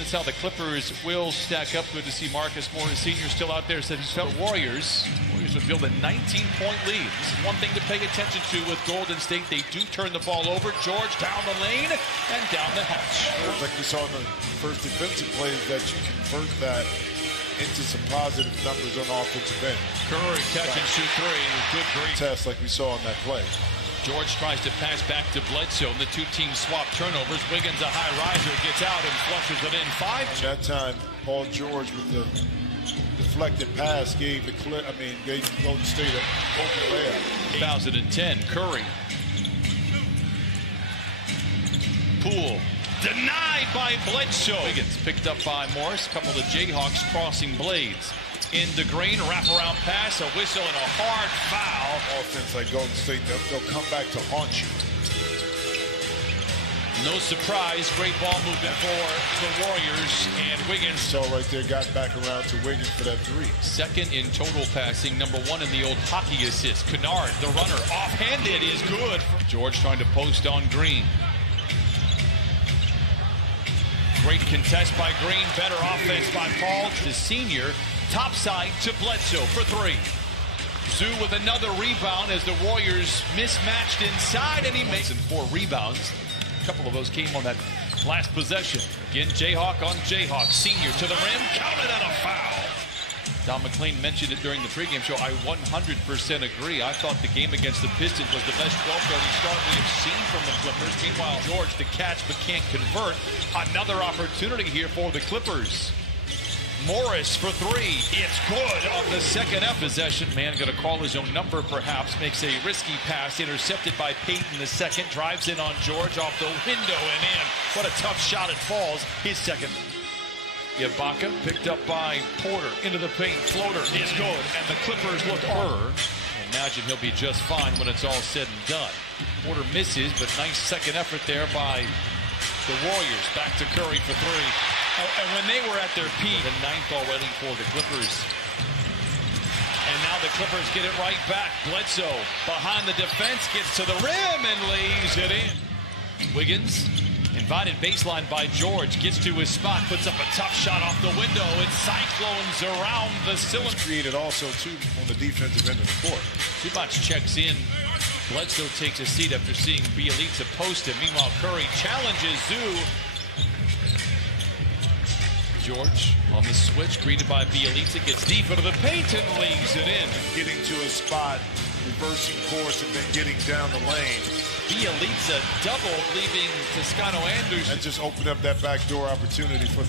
That's how the Clippers will stack up. Good to see Marcus Morris Sr. still out there. Said he's felt the Warriors would build a 19-point lead. This is one thing to pay attention to with Golden State. They do turn the ball over. George down the lane and down the hatch. Like we saw in the first defensive plays, that you convert that into some positive numbers on the offensive end. Curry catch and shoot three. Good break. Test like we saw on that play. George tries to pass back to Bledsoe, and the two teams swap turnovers. Wiggins, a high riser, gets out and flushes it in. At that time, Paul George with the deflected pass gave Golden State an open layup. 2010, Curry. Poole. Denied by Bledsoe. Wiggins picked up by Morris. A couple of Jayhawks crossing blades. Into Green, wraparound pass, a whistle, and a hard foul. Offense like Golden State, they'll come back to haunt you. No surprise, great ball movement for the Warriors, and Wiggins. So right there, got back around to Wiggins for that three. Second in total passing, number one in the old hockey assist. Kennard, the runner, offhanded is good. George trying to post on Green. Great contest by Green, better offense by Paul. The senior, topside to Bledsoe for three. Zoo with another rebound as the Warriors mismatched inside, and he makes 4 rebounds. A couple of those came on that last possession. Again, Jayhawk on Jayhawk. Senior to the rim, counted on a foul. Don McLean mentioned it during the pregame show. I 100% agree. I thought the game against the Pistons was the best 12-30 start we have seen from the Clippers. Meanwhile, George the catch but can't convert. Another opportunity here for the Clippers. Morris for three. It's good on the second possession. Man going to call his own number perhaps. Makes a risky pass. Intercepted by Payton the second. Drives in on George off the window and in. What a tough shot. It falls. His second. Ibaka picked up by Porter into the paint. Floater is good. And the Clippers look over. Imagine he'll be just fine when it's all said and done. Porter misses, but nice second effort there by the Warriors. Back to Curry for three. And when they were at their peak, the ninth already for the Clippers. And now the Clippers get it right back. Bledsoe behind the defense, gets to the rim and lays it in. Wiggins, invited baseline by George, gets to his spot, puts up a tough shot off the window. It cyclones around the cylinder. Created also, too, on the defensive end of the court. Zubac checks in. Bledsoe takes a seat after seeing Bjelica post him. Meanwhile, Curry challenges Zoo. George on the switch, greeted by Bjelica, gets deep into the paint and lays it in. Getting to a spot, reversing course, and then getting down the lane. Bjelica double, leaving Toscano Anderson. And just opened up that backdoor opportunity for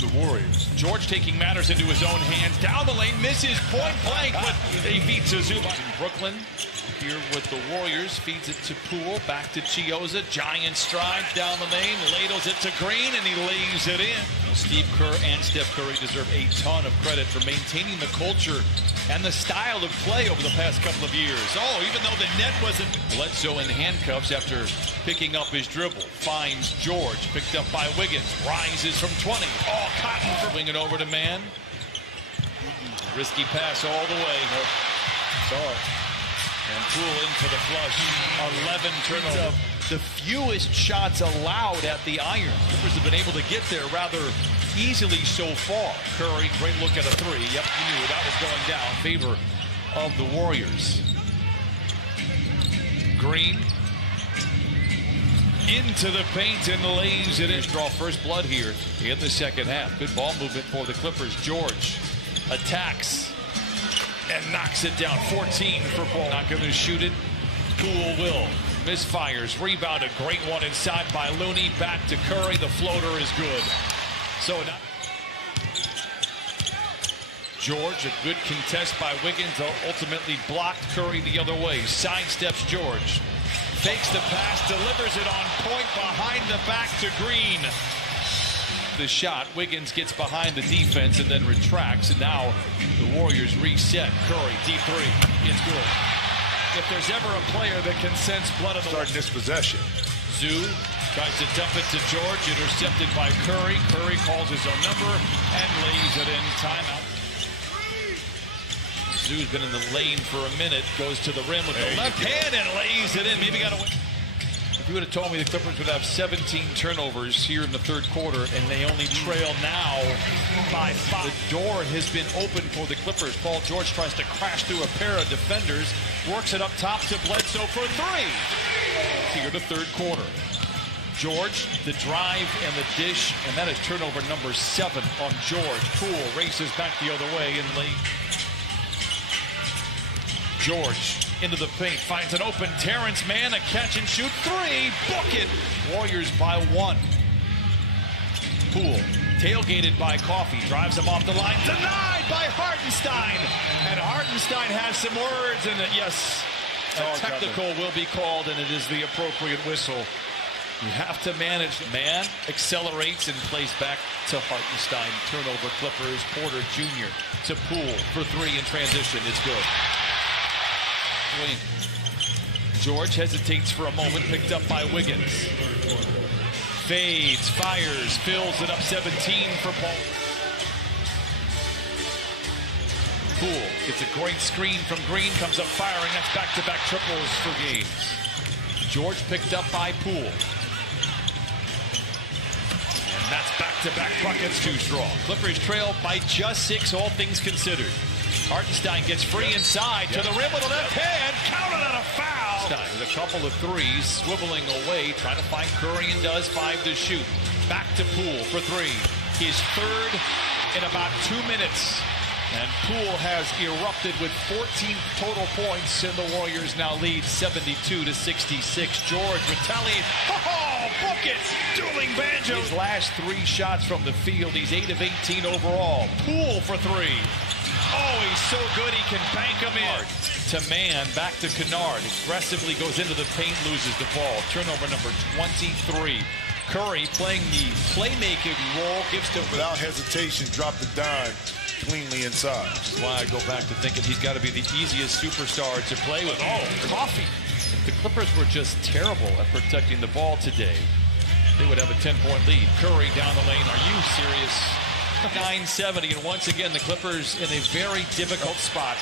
the Warriors. George taking matters into his own hands. Down the lane, misses point blank, but they beat Zubac. In Brooklyn, here with the Warriors, feeds it to Poole, back to Chiozza. Giant stride down the lane, ladles it to Green, and he lays it in. Steve Kerr and Steph Curry deserve a ton of credit for maintaining the culture and the style of play over the past couple of years. Oh, even though the net wasn't. Bledsoe in handcuffs after picking up his dribble. Finds George, picked up by Wiggins. Rises from 20. Oh, Cotton for wing it over to man. Risky pass all the way. Saw it. And Poole in for the flush. 11 turnovers. The fewest shots allowed at the iron. Clippers have been able to get there rather easily so far. Curry, great look at a three. Yep, you knew that was going down in favor of the Warriors. Green into the paint and lays it in. Draw first blood here in the second half. Good ball movement for the Clippers. George attacks and knocks it down. 14 for Paul. Not going to shoot it. Poole will. Misfires. Rebound. A great one inside by Looney. Back to Curry. The floater is good. So now George, a good contest by Wiggins. Ultimately blocked Curry the other way. Sidesteps George. Fakes the pass. Delivers it on point behind the back to Green. The shot. Wiggins gets behind the defense and then retracts. And now the Warriors reset. Curry, deep three. It's good. If there's ever a player that can sense blood in the starting this possession. Zoo tries to dump it to George. Intercepted by Curry. Curry calls his own number and lays it in. Timeout. Zoo's been in the lane for a minute. Goes to the rim with the left hand and lays it in. Maybe got to win. If you would have told me the Clippers would have 17 turnovers here in the third quarter and they only trail now by 5. The door has been open for the Clippers. Paul George tries to crash through a pair of defenders, works it up top to Bledsoe for 3. Here the third quarter. George, the drive and the dish, and that is turnover number 7 on George. Poole races back the other way and late. George into the paint, finds an open Terrence Mann, a catch and shoot 3, book it. Warriors by 1. Poole, tailgated by Coffey, drives him off the line, denied by Hartenstein. And Hartenstein has some words, and yes, a technical will be called, and it is the appropriate whistle. You have to manage. Mann accelerates and plays back to Hartenstein. Turnover Clippers. Porter Jr. to Poole for 3 in transition. It's good. George hesitates for a moment, picked up by Wiggins. Fades, fires, fills it up 17 for Paul. Poole gets a great screen from Green, comes up firing. That's back-to-back triples for games. George picked up by Poole. And that's back-to-back buckets, too strong. Clippers trail by just 6, all things considered. Hartenstein gets free inside to the rim with a left hand, counted on a foul. With a couple of threes, swiveling away, trying to find Curry and does. 5 to shoot. Back to Poole for 3. His third in about 2 minutes. And Poole has erupted with 14 total points, and the Warriors now lead 72 to 66. George retaliates. Oh, buckets! Dueling banjos. His last 3 shots from the field. He's 8 of 18 overall. Poole for 3. Oh, he's so good he can bank him in. To Mann, back to Kennard. Aggressively goes into the paint, loses the ball. Turnover number 23. Curry playing the playmaking role, gives to without hesitation, drop the dime cleanly inside. Which is why I go back to thinking he's got to be the easiest superstar to play with. Oh, Coffey. If the Clippers were just terrible at protecting the ball today, they would have a 10-point lead. Curry down the lane. Are you serious? 970, and once again the Clippers in a very difficult spot.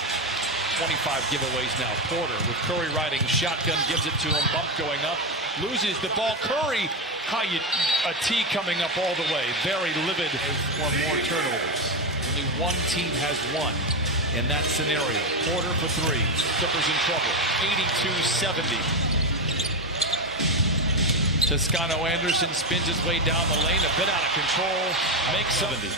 25 giveaways now. Porter with Curry riding shotgun, gives it to him. Bump going up, loses the ball. Curry, a T coming up all the way. Very livid for more turnovers. Only one team has won in that scenario. Porter for 3. Clippers in trouble. 82-70. Toscano Anderson spins his way down the lane, a bit out of control, makes 70.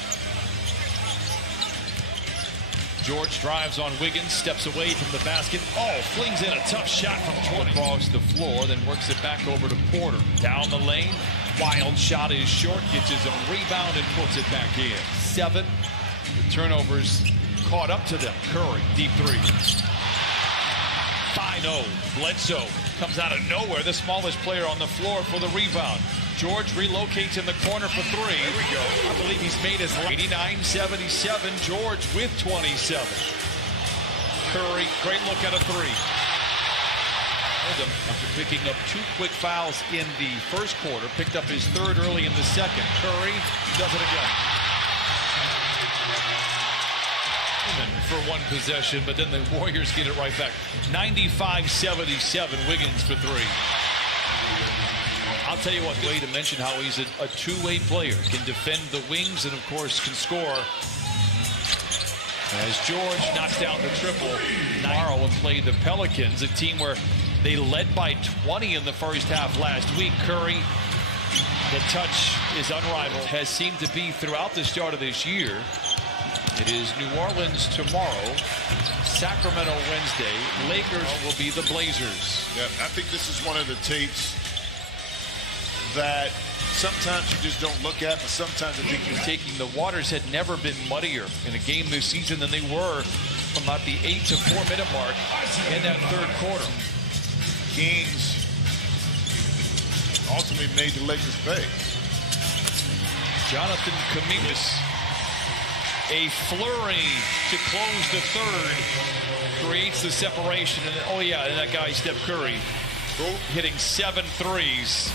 George drives on Wiggins, steps away from the basket. Oh, flings in a tough shot from 20. Across the floor, then works it back over to Porter. Down the lane, wild shot is short, gets his own rebound and puts it back in. 7. The turnovers caught up to them. Curry, deep 3. 5-0. Bledsoe comes out of nowhere, the smallest player on the floor for the rebound. George relocates in the corner for 3. There we go. I believe he's made his 89-77. George with 27. Curry, great look at a 3. After picking up 2 quick fouls in the first quarter, picked up his 3rd early in the second. Curry does it again. For 1 possession, but then the Warriors get it right back. 95-77, Wiggins for 3. I'll tell you what, way to mention how he's a two-way player. Can defend the wings and, of course, can score. As George knocks down the triple, tomorrow and play the Pelicans, a team where they led by 20 in the first half last week. Curry, the touch is unrivaled, has seemed to be throughout the start of this year. It is New Orleans tomorrow, Sacramento Wednesday. Lakers will be the Blazers. Yeah, I think this is one of the tapes that sometimes you just don't look at, but sometimes I think you're taking. The waters had never been muddier in a game this season than they were from about the 8 to 4 minute mark in that third quarter. Kings ultimately made the Lakers pay. Jonathan Kuminga, a flurry to close the third, creates the separation, and oh yeah, and that guy Steph Curry hitting 7 threes.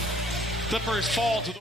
Clippers fall to the